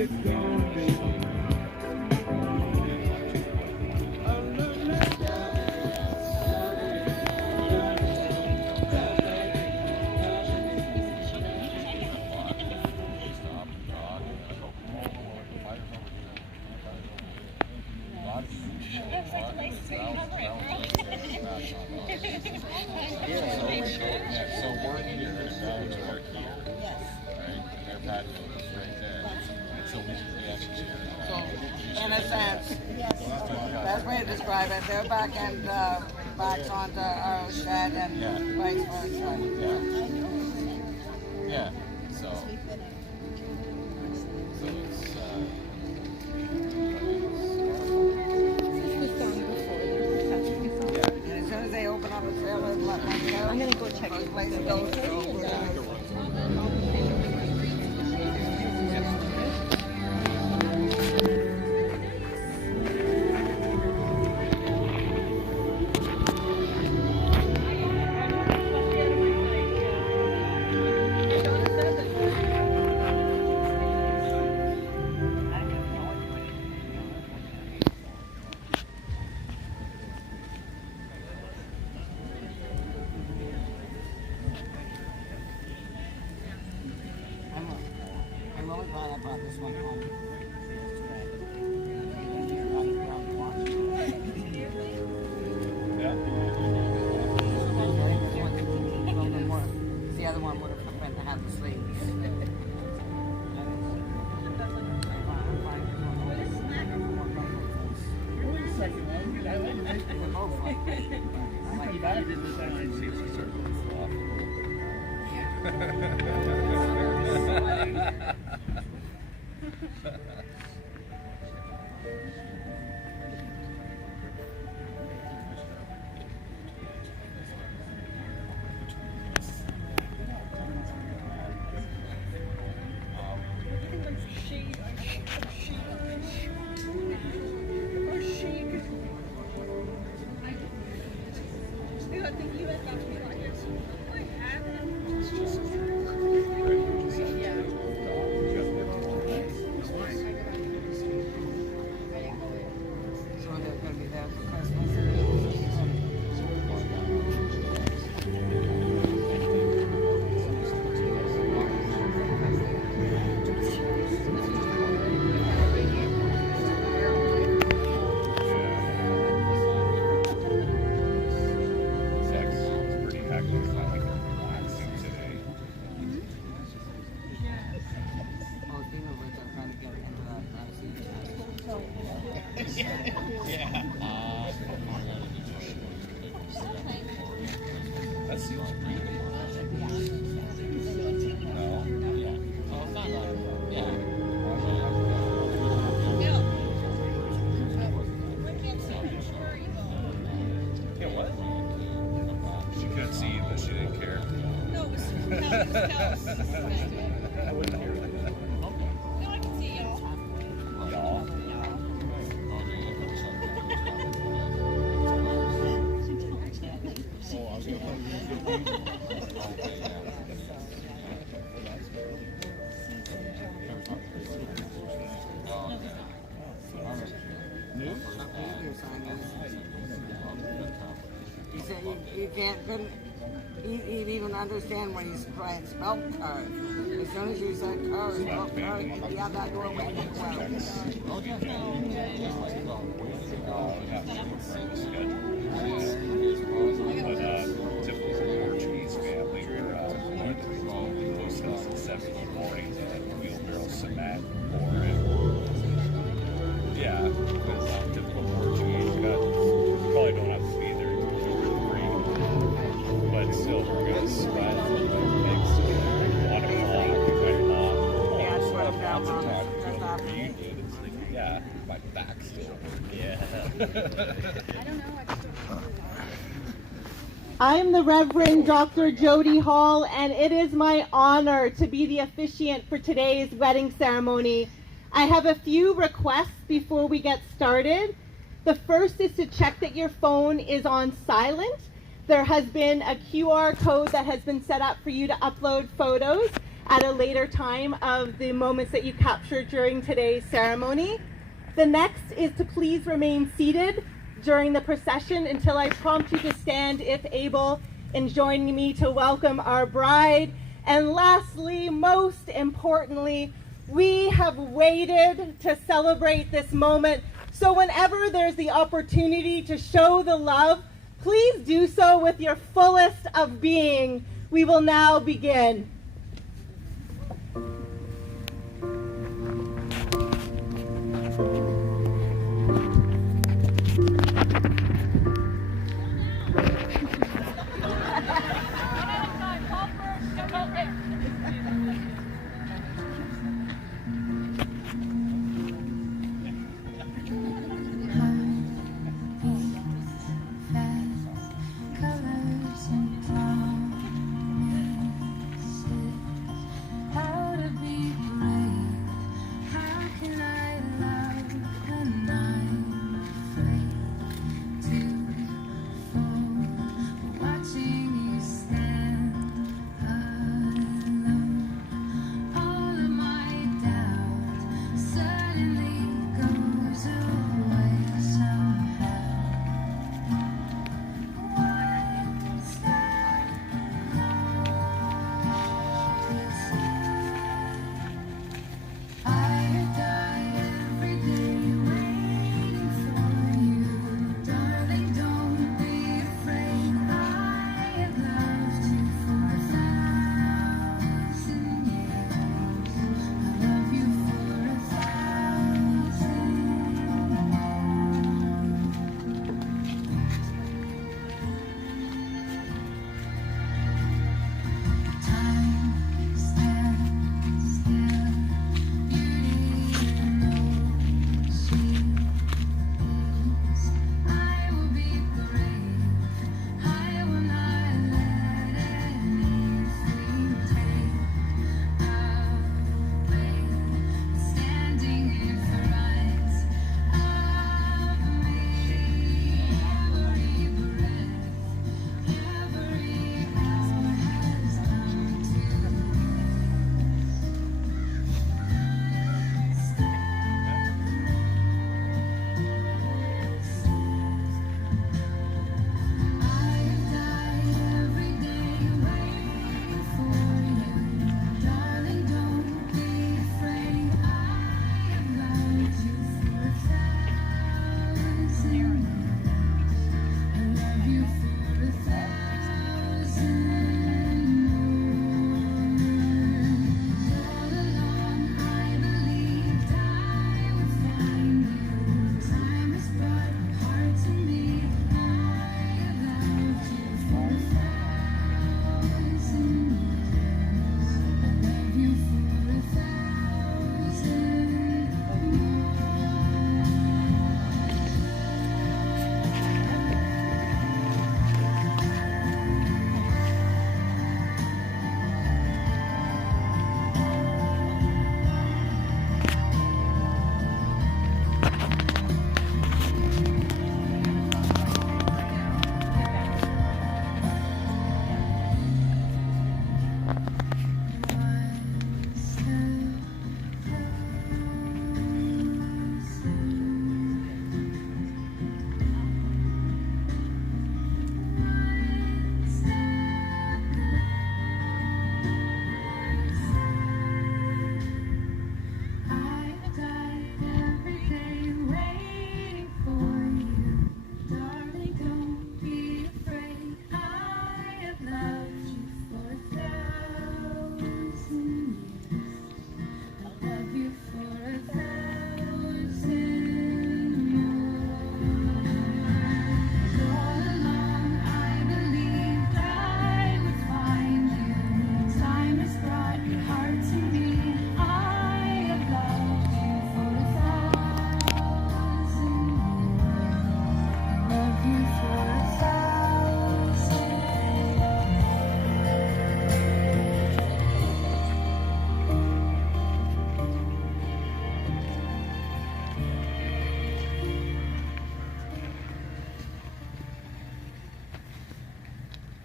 In a sense, best way to describe it, their back end backs onto our shed and vice versa. Yeah. So it's And as soon as they open up a trailer and let one go, I'm going to go check the place to go. I'm really glad I brought this one home. The other one would have been to have the sleeves. He said you couldn't even understand when he's trying to spell car. As soon as you said car, spell car, yeah, that door went Typical Portuguese family, posted on 7 mornings and wheelbarrow cement for it. Yeah, because typical Portuguese probably don't have to be there 2 or 3, but still we're gonna sweat makes 1 o'clock. Yeah, I sweat down on it. Yeah, my back still. Yeah. I don't know. I'm the Reverend Dr. Jody Hall, and it is my honor to be the officiant for today's wedding ceremony. I have a few requests before we get started. The first is to check that your phone is on silent. There has been a QR code that has been set up for you to upload photos. at a later time of the moments that you captured during today's ceremony. The next is to please remain seated during the procession until I prompt you to stand if able in joining me to welcome our bride. And lastly, most importantly, we have waited to celebrate this moment. So whenever there's the opportunity to show the love, please do so with your fullest of being. We will now begin.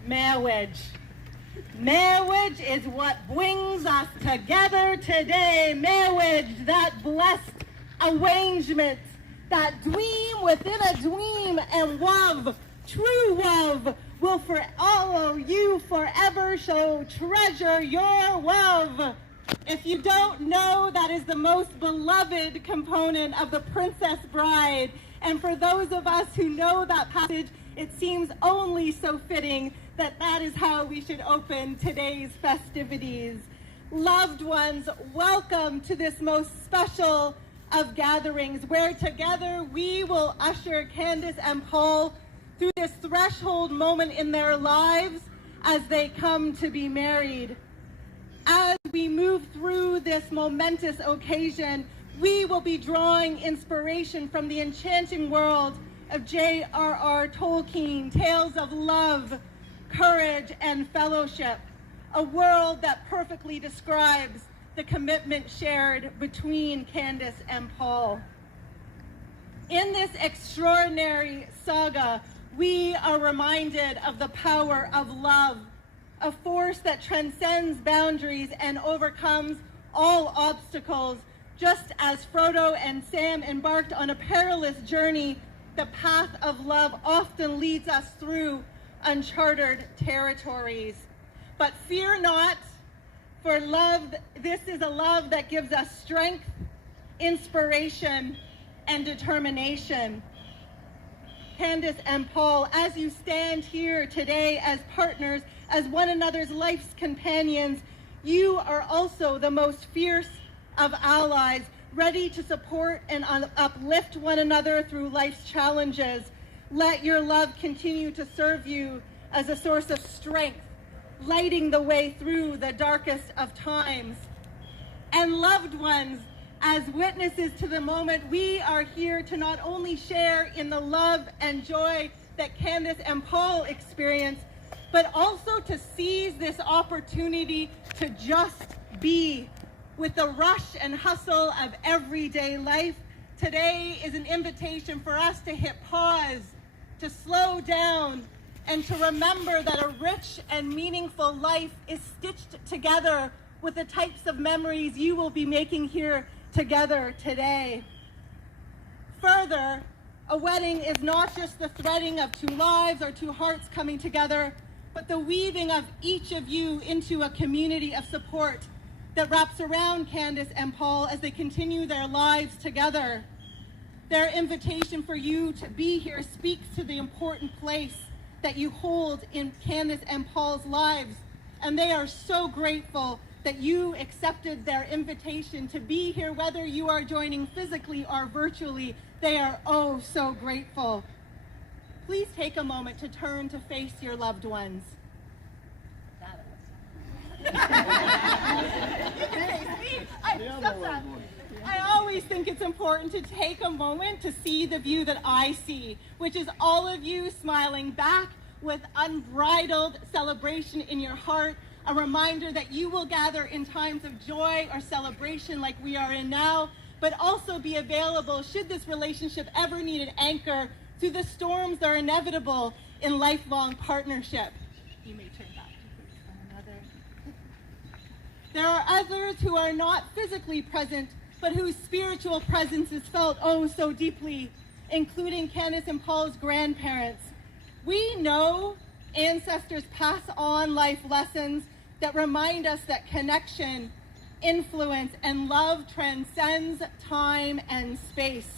Marriage. Marriage is what brings us together today. Marriage, that blessed arrangement, that dream within a dream, and love, true love, will for all of you forever so treasure your love. If you don't know, that is the most beloved component of the Princess Bride. And for those of us who know that passage, it seems only so fitting that that is how we should open today's festivities. Loved ones, welcome to this most special of gatherings, where together we will usher Candice and Paul through this threshold moment in their lives as they come to be married. As we move through this momentous occasion, we will be drawing inspiration from the enchanting world of J.R.R. Tolkien, tales of love, courage, and fellowship, a world that perfectly describes the commitment shared between Candice and Paul. In this extraordinary saga, we are reminded of the power of love, a force that transcends boundaries and overcomes all obstacles. Just as Frodo and Sam embarked on a perilous journey, the path of love often leads us through uncharted territories. But fear not, for love, this is a love that gives us strength, inspiration, and determination. Candice and Paul, as you stand here today as partners, as one another's life's companions, you are also the most fierce of allies, ready to support and uplift one another through life's challenges. Let your love continue to serve you as a source of strength, lighting the way through the darkest of times. And loved ones, as witnesses to the moment, we are here to not only share in the love and joy that Candice and Paul experience, but also to seize this opportunity to just be. With the rush and hustle of everyday life, today is an invitation for us to hit pause, to slow down, and to remember that a rich and meaningful life is stitched together with the types of memories you will be making here together today. Further, a wedding is not just the threading of two lives or two hearts coming together, but the weaving of each of you into a community of support that wraps around Candice and Paul as they continue their lives together. Their invitation for you to be here speaks to the important place that you hold in Candice and Paul's lives, and they are so grateful that you accepted their invitation to be here, whether you are joining physically or virtually. They are oh so grateful. Please take a moment to turn to face your loved ones. I always think it's important to take a moment to see the view that I see, which is all of you smiling back with unbridled celebration in your heart, a reminder that you will gather in times of joy or celebration like we are in now, but also be available should this relationship ever need an anchor through the storms that are inevitable in lifelong partnership. You may turn back to one another. There are others who are not physically present, but whose spiritual presence is felt oh so deeply, including Candice and Paul's grandparents. We know ancestors pass on life lessons that remind us that connection, influence, and love transcends time and space.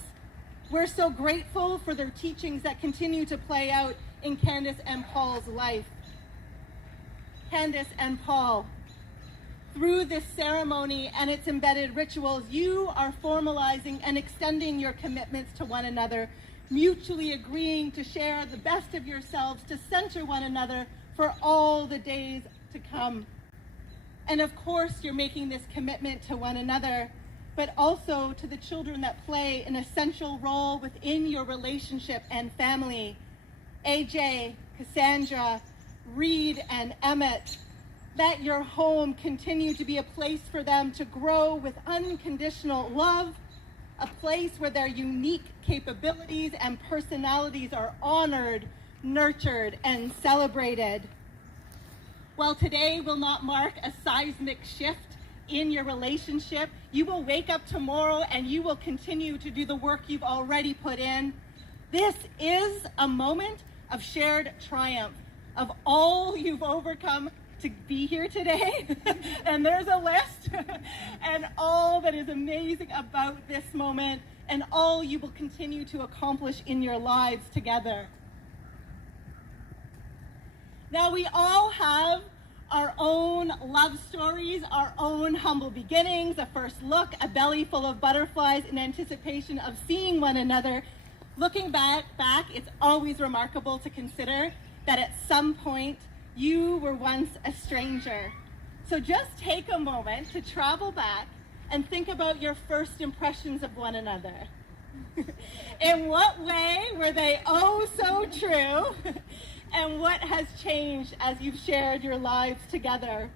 We're so grateful for their teachings that continue to play out in Candice and Paul's life. Candice and Paul, through this ceremony and its embedded rituals, you are formalizing and extending your commitments to one another, mutually agreeing to share the best of yourselves, to center one another for all the days to come. And of course, you're making this commitment to one another, but also to the children that play an essential role within your relationship and family. AJ, Cassandra, Reed, and Emmett. Let your home continue to be a place for them to grow with unconditional love, a place where their unique capabilities and personalities are honored, nurtured, and celebrated. While today will not mark a seismic shift in your relationship, you will wake up tomorrow and you will continue to do the work you've already put in. This is a moment of shared triumph, of all you've overcome to be here today, and there's a list, and all that is amazing about this moment, and all you will continue to accomplish in your lives together. Now, we all have our own love stories, our own humble beginnings, a first look, a belly full of butterflies in anticipation of seeing one another. Looking back, it's always remarkable to consider that at some point you were once a stranger. So just take a moment to travel back and think about your first impressions of one another. In what way were they oh so true? And what has changed as you've shared your lives together?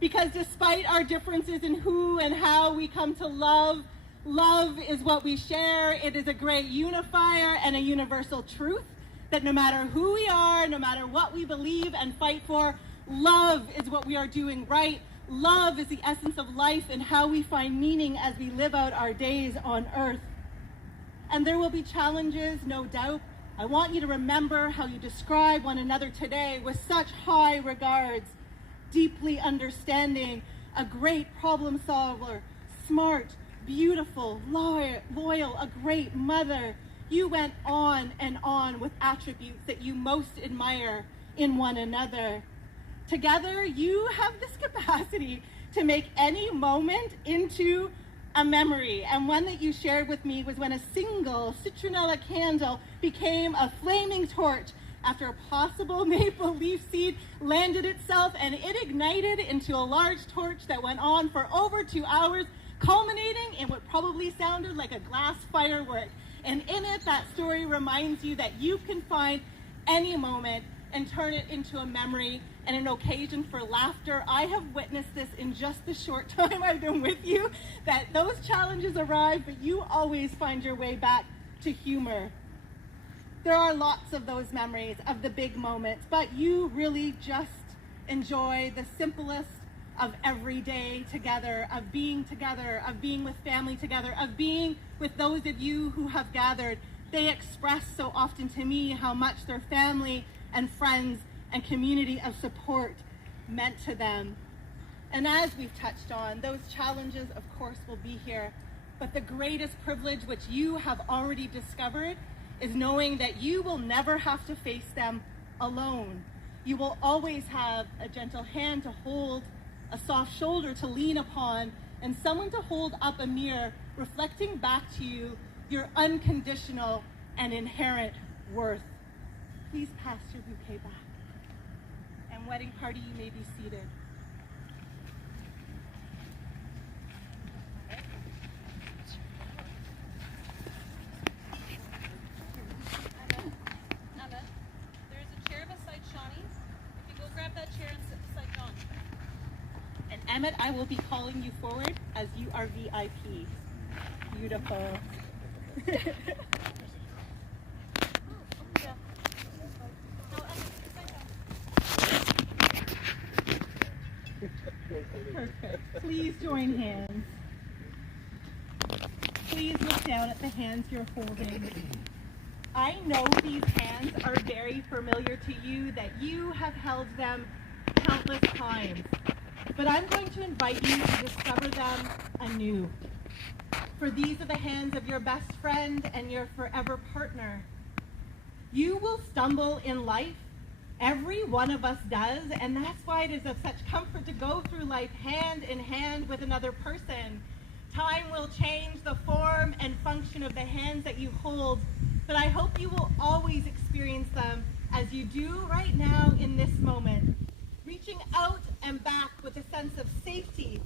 Because despite our differences in who and how we come to love, love is what we share. It is a great unifier and a universal truth that no matter who we are, no matter what we believe and fight for, love is what we are doing right. Love is the essence of life and how we find meaning as we live out our days on earth. And there will be challenges, no doubt. I want you to remember how you describe one another today with such high regards, deeply understanding, a great problem solver, smart, beautiful, loyal, a great mother. You went on and on with attributes that you most admire in one another. Together, you have this capacity to make any moment into a memory, and one that you shared with me was when a single citronella candle became a flaming torch after a possible maple leaf seed landed itself, and it ignited into a large torch that went on for over 2 hours, culminating in what probably sounded like a glass firework. And in it, that story reminds you that you can find any moment and turn it into a memory and an occasion for laughter. I have witnessed this in just the short time I've been with you, that those challenges arrive, but you always find your way back to humor. There are lots of those memories of the big moments, but you really just enjoy the simplest of every day together, of being with family together, of being with those of you who have gathered. They express so often to me how much their family and friends and community of support meant to them. And as we've touched on, those challenges, of course, will be here. But the greatest privilege which you have already discovered is knowing that you will never have to face them alone. You will always have a gentle hand to hold, a soft shoulder to lean upon, and someone to hold up a mirror reflecting back to you your unconditional and inherent worth. Please pass your bouquet back. And wedding party, you may be seated. Emma, there is a chair beside Shawnee's. If you go grab that chair and sit beside John. And Emmett, I will be calling you forward as you are VIP. Beautiful. Perfect. Please join hands. Please look down at the hands you're holding. I know these hands are very familiar to you, that you have held them countless times. But I'm going to invite you to discover them anew. For these are the hands of your best friend and your forever partner. You will stumble in life. Every one of us does, and that's why it is of such comfort to go through life hand in hand with another person. Time will change the form and function of the hands that you hold, but I hope you will always experience them as you do right now in this moment, reaching out and back with a sense of safety,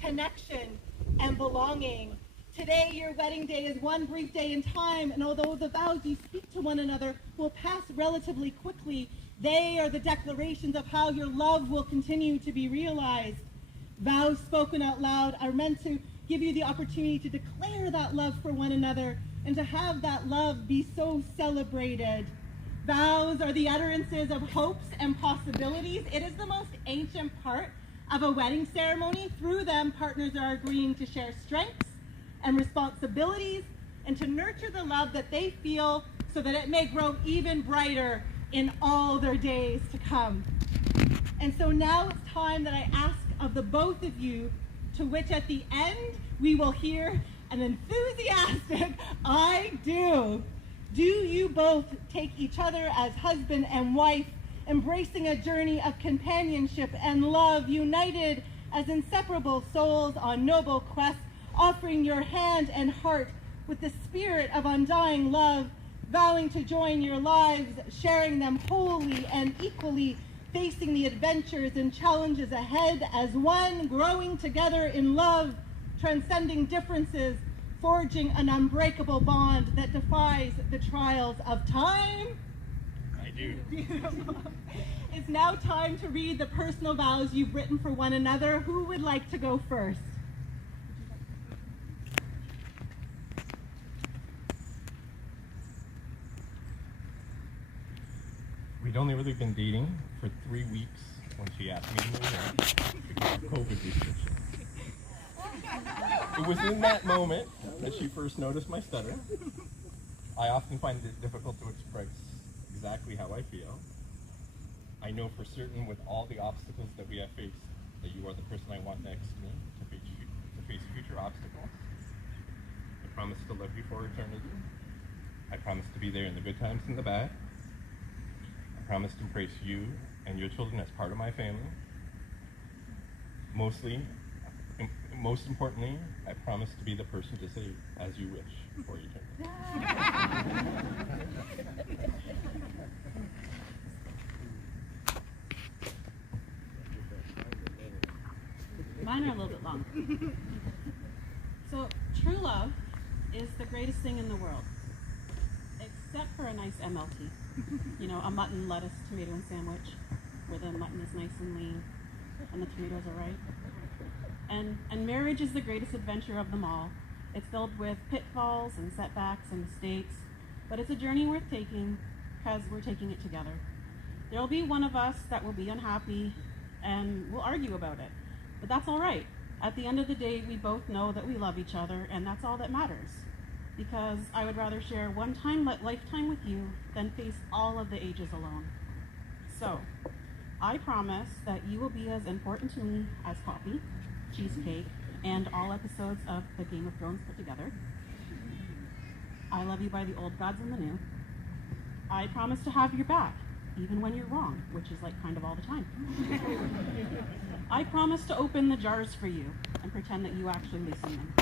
connection, and belonging. Today, your wedding day is one brief day in time, and although the vows you speak to one another will pass relatively quickly, they are the declarations of how your love will continue to be realized. Vows spoken out loud are meant to give you the opportunity to declare that love for one another and to have that love be so celebrated. Vows are the utterances of hopes and possibilities. It is the most ancient part of a wedding ceremony. Through them, partners are agreeing to share strengths and responsibilities and to nurture the love that they feel so that it may grow even brighter in all their days to come. And so now it's time that I ask of the both of you, to which at the end we will hear an enthusiastic "I do." Do you both take each other as husband and wife, embracing a journey of companionship and love, united as inseparable souls on noble quest, offering your hand and heart with the spirit of undying love, vowing to join your lives, sharing them wholly and equally, facing the adventures and challenges ahead as one, growing together in love, transcending differences, forging an unbreakable bond that defies the trials of time? I do. Beautiful. It's now time to read the personal vows you've written for one another. Who would like to go first? We'd only really been dating for 3 weeks when she asked me to move in because of COVID restrictions. It was in that moment that she first noticed my stutter. I often find it difficult to express exactly how I feel. I know for certain, with all the obstacles that we have faced, that you are the person I want next to me to face future obstacles. I promise to love you for eternity. I promise to be there in the good times and the bad. I promise to embrace you and your children as part of my family. Most importantly, I promise to be the person to say, "As you wish," for eternity. Mine are a little bit long. So, true love is the greatest thing in the world, except for a nice MLT. You know, a mutton, lettuce, tomato, and sandwich, where the mutton is nice and lean and the tomatoes are ripe. And marriage is the greatest adventure of them all. It's filled with pitfalls and setbacks and mistakes, but it's a journey worth taking because we're taking it together. There'll be one of us that will be unhappy and we'll argue about it, but that's all right. At the end of the day, we both know that we love each other, and that's all that matters. Because I would rather share one lifetime with you than face all of the ages alone. So, I promise that you will be as important to me as coffee, cheesecake, and all episodes of the Game of Thrones put together. I love you by the old gods and the new. I promise to have your back, even when you're wrong, which is like kind of all the time. I promise to open the jars for you and pretend that you actually listen in.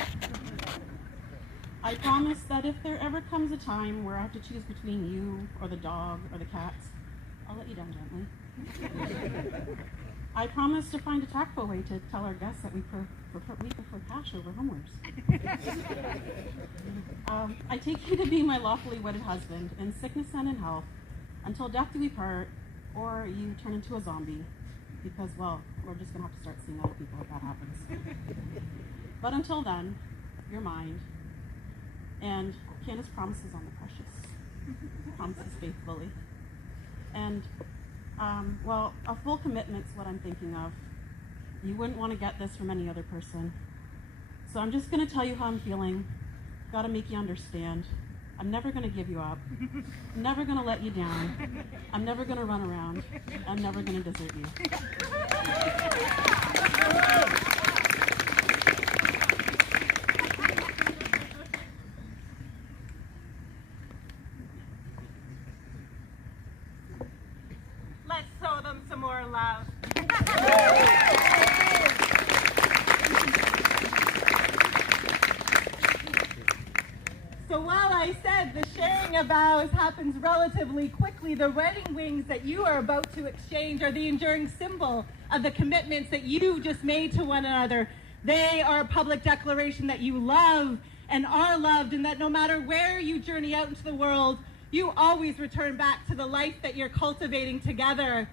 I promise that if there ever comes a time where I have to choose between you or the dog or the cats, I'll let you down gently. I promise to find a tactful way to tell our guests that we prefer cash over homewares. I take you to be my lawfully wedded husband in sickness and in health, until death do we part, or you turn into a zombie, because, well, we're just gonna have to start seeing other people if that happens. But until then, you're mine, and Candice promises on the precious, promises faithfully. And, well, a full commitment's what I'm thinking of. You wouldn't want to get this from any other person. So I'm just gonna tell you how I'm feeling. Gotta make you understand. I'm never gonna give you up. I'm never gonna let you down. I'm never gonna run around. I'm never gonna desert you. Let's show them some more love. So while I said the sharing of vows happens relatively quickly, the wedding rings that you are about to exchange are the enduring symbol of the commitments that you just made to one another. They are a public declaration that you love and are loved, and that no matter where you journey out into the world, you always return back to the life that you're cultivating together.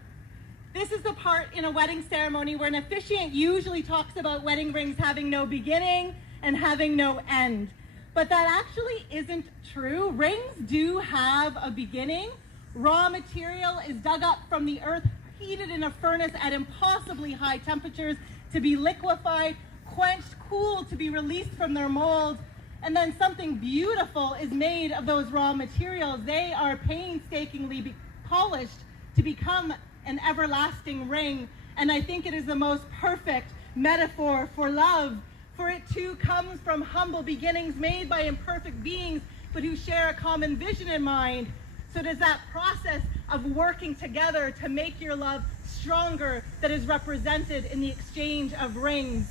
This is the part in a wedding ceremony where an officiant usually talks about wedding rings having no beginning and having no end. But that actually isn't true. Rings do have a beginning Raw material is dug up from the earth, heated in a furnace at impossibly high temperatures to be liquefied, quenched, cooled to be released from their mold, and then something beautiful is made of those raw materials. They are painstakingly polished to become an everlasting ring. And I think it is the most perfect metaphor for love, for it too comes from humble beginnings made by imperfect beings, but who share a common vision in mind. So does that process of working together to make your love stronger that is represented in the exchange of rings.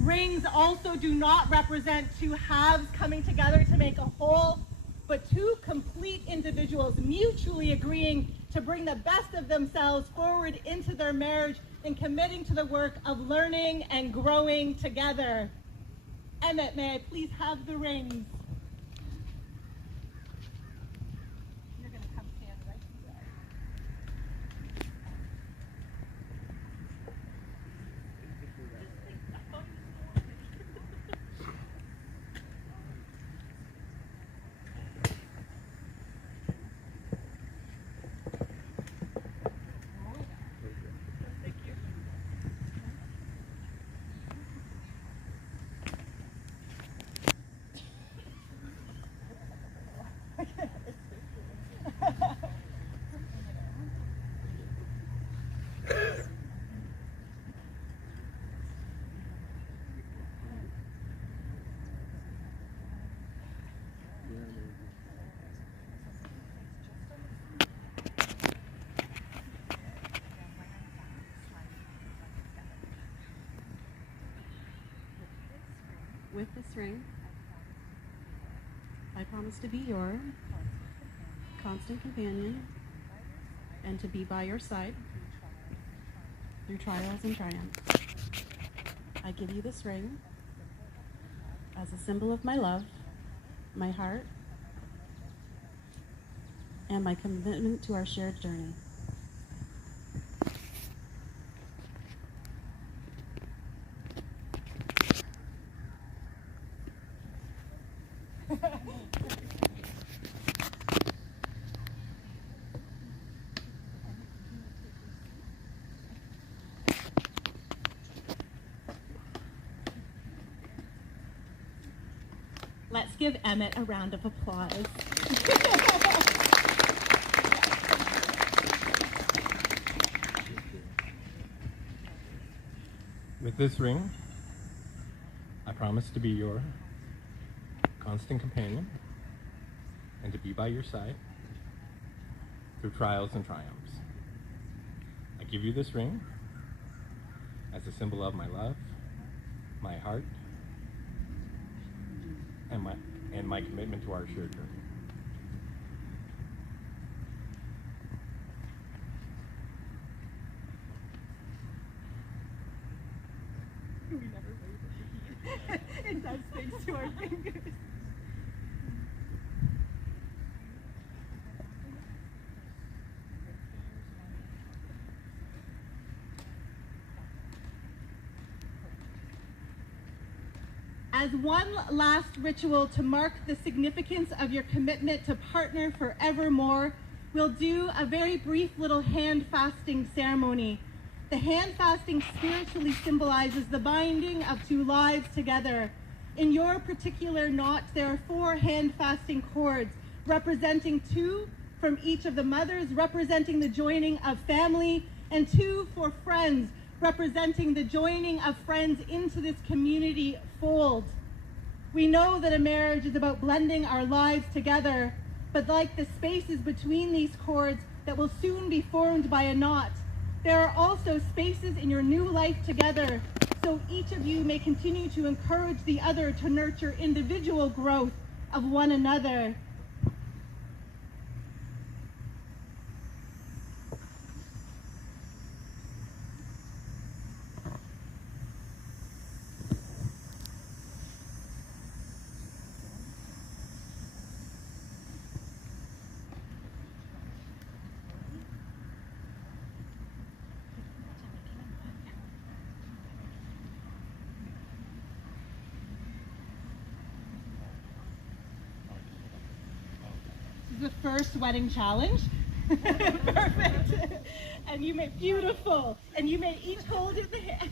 Rings also do not represent two halves coming together to make a whole, but two complete individuals mutually agreeing to bring the best of themselves forward into their marriage and committing to the work of learning and growing together. Emmett, may I please have the rings? You're going to come stand right there. With this ring, I promise to be your constant companion and to be by your side through trials and triumphs. I give you this ring as a symbol of my love, my heart, and my commitment to our shared journey. Let's give Emmett a round of applause. With this ring, I promise to be your constant companion and to be by your side through trials and triumphs. I give you this ring as a symbol of my love, my heart, and my commitment to our shared journey. We never wave it. It does things to our fingers. As one last ritual to mark the significance of your commitment to partner forevermore, we'll do a very brief little hand fasting ceremony. The hand fasting spiritually symbolizes the binding of two lives together. In your particular knot, there are 4 hand fasting cords, representing 2 from each of the mothers, representing the joining of family, and 2 for friends, representing the joining of friends into this community fold. We know that a marriage is about blending our lives together, but like the spaces between these cords that will soon be formed by a knot, there are also spaces in your new life together, so each of you may continue to encourage the other to nurture individual growth of one another. The first wedding challenge. Perfect. And you may, beautiful. And you may each hold in the hand.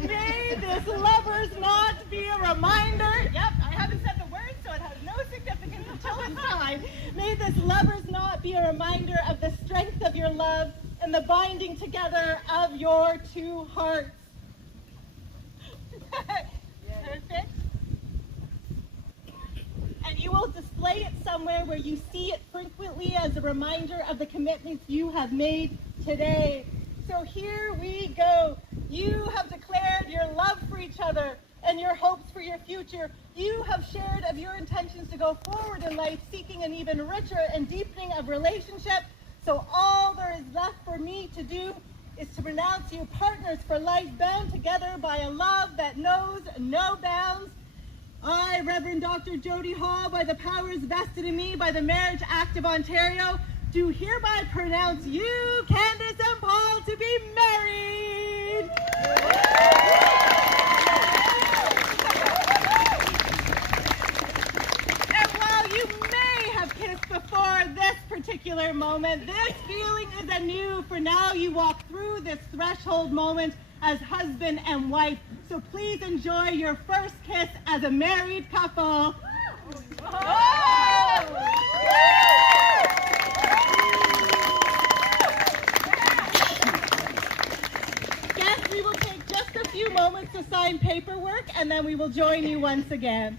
May this lovers knot be a reminder. Yep, I haven't said the word, so it has no significance until it's time. May this lovers knot be a reminder of the strength of your love and the binding together of your two hearts. Perfect. And you will display it somewhere where you see it frequently as a reminder of the commitments you have made today. So here we go. You have declared your love for each other and your hopes for your future. You have shared of your intentions to go forward in life, seeking an even richer and deepening of relationship. So all there is left for me to do is to pronounce you partners for life, bound together by a love that knows no bounds. I, Reverend Dr. Jody Hall, by the powers vested in me by the Marriage Act of Ontario, do hereby pronounce you, Candice and Paul, to be married. And while you may have kissed before this particular moment, this feeling is anew, for now you walk through this threshold moment as husband and wife. So please enjoy your first kiss as a married couple. Yes, we will take just a few moments to sign paperwork, and then we will join you once again.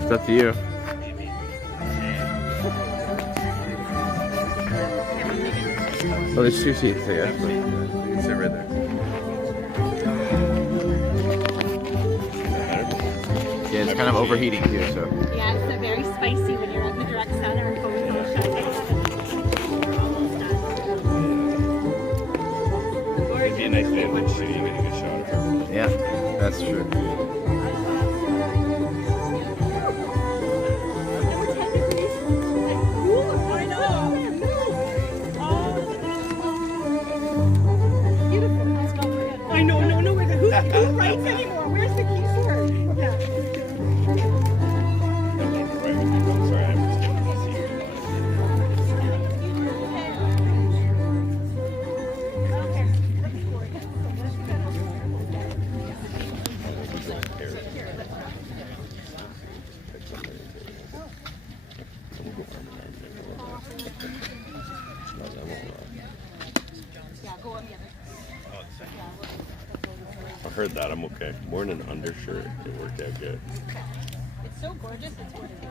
It's up to you. Oh, there's two seats, I guess. But you can sit right there. Yeah, it's kind of overheating too, so. Yeah, it's very spicy when you're at the direct center. But we're going to shut it. We're almost done. It'd be a nice vantage so you get a good shot of her. Yeah, that's true. I know. Oh, heard that. I'm okay. More than an undershirt. It worked out good. It's so gorgeous, it's worth it.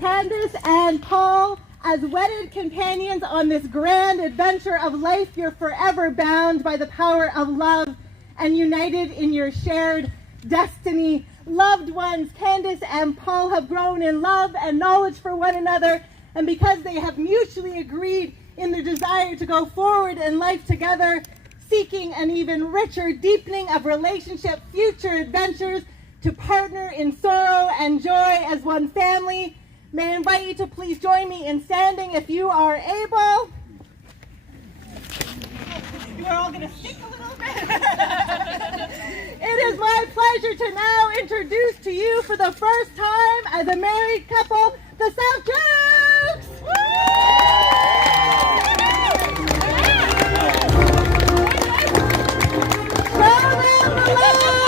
Candice and Paul, as wedded companions on this grand adventure of life, you're forever bound by the power of love and united in your shared destiny. Loved ones, Candice and Paul have grown in love and knowledge for one another, and because they have mutually agreed in their desire to go forward in life together, seeking an even richer deepening of relationship, future adventures, to partner in sorrow and joy as one family. May I invite you to please join me in standing if you are able. You are all going to stick a little bit. It is my pleasure to now introduce to you for the first time as a married couple, the South Jukes! Show them the love!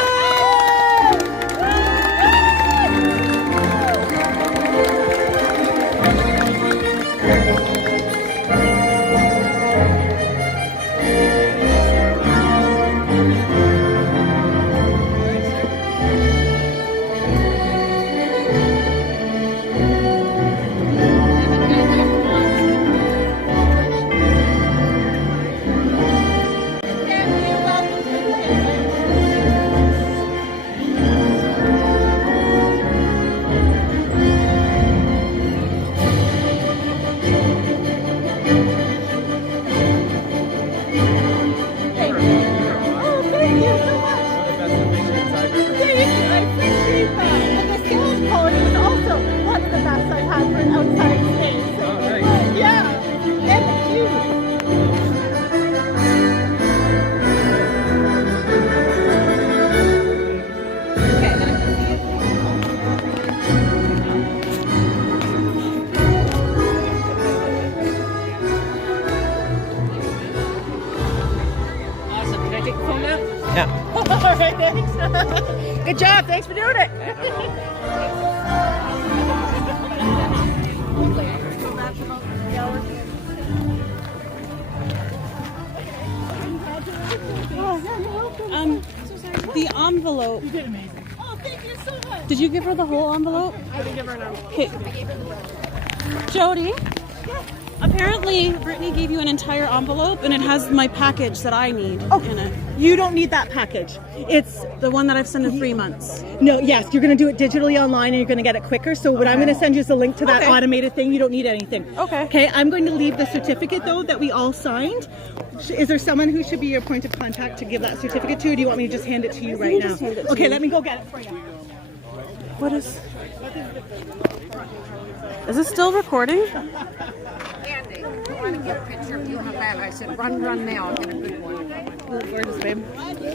Good job. Thanks for doing it. The envelope. You did amazing. Oh, thank you so much. Did you give her the whole envelope? I didn't give her an envelope. Okay. Jody, apparently Brittany gave you an entire envelope and it has my package that I need in it. You don't need that package. It's The one that I've sent in 3 months. no, yes, you're going to do it digitally online and you're going to get it quicker. So what I'm going to send you is a link to that automated thing. You don't need anything. Okay. Okay, I'm going to leave the certificate though that we all signed. Is there someone who should be your point of contact to give that certificate to, or do you want me to just hand it to you right now? just hand it to Okay, me. let me go get it for you. What is... Is it still recording? Andy, I want to get a picture of you and Val. I said, run now. I'll get a good one. Where is it, babe?